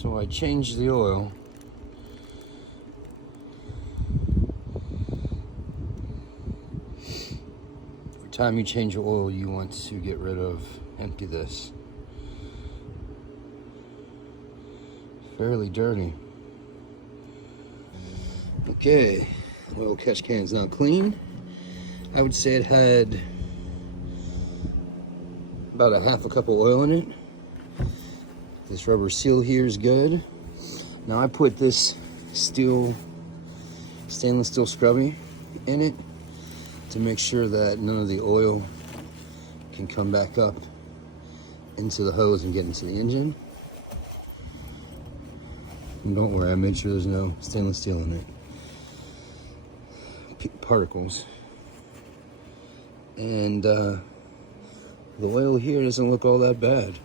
So I changed the oil. Every time you change your oil, you want to get rid of, empty this. Fairly dirty. Okay, oil catch can's now clean. I would say it had about a half a cup of oil in it. This rubber seal here is good. Now I put this stainless steel scrubby in it to make sure that none of the oil can come back up into the hose and get into the engine. And don't worry, I made sure there's no stainless steel in it. Particles. And the oil here doesn't look all that bad.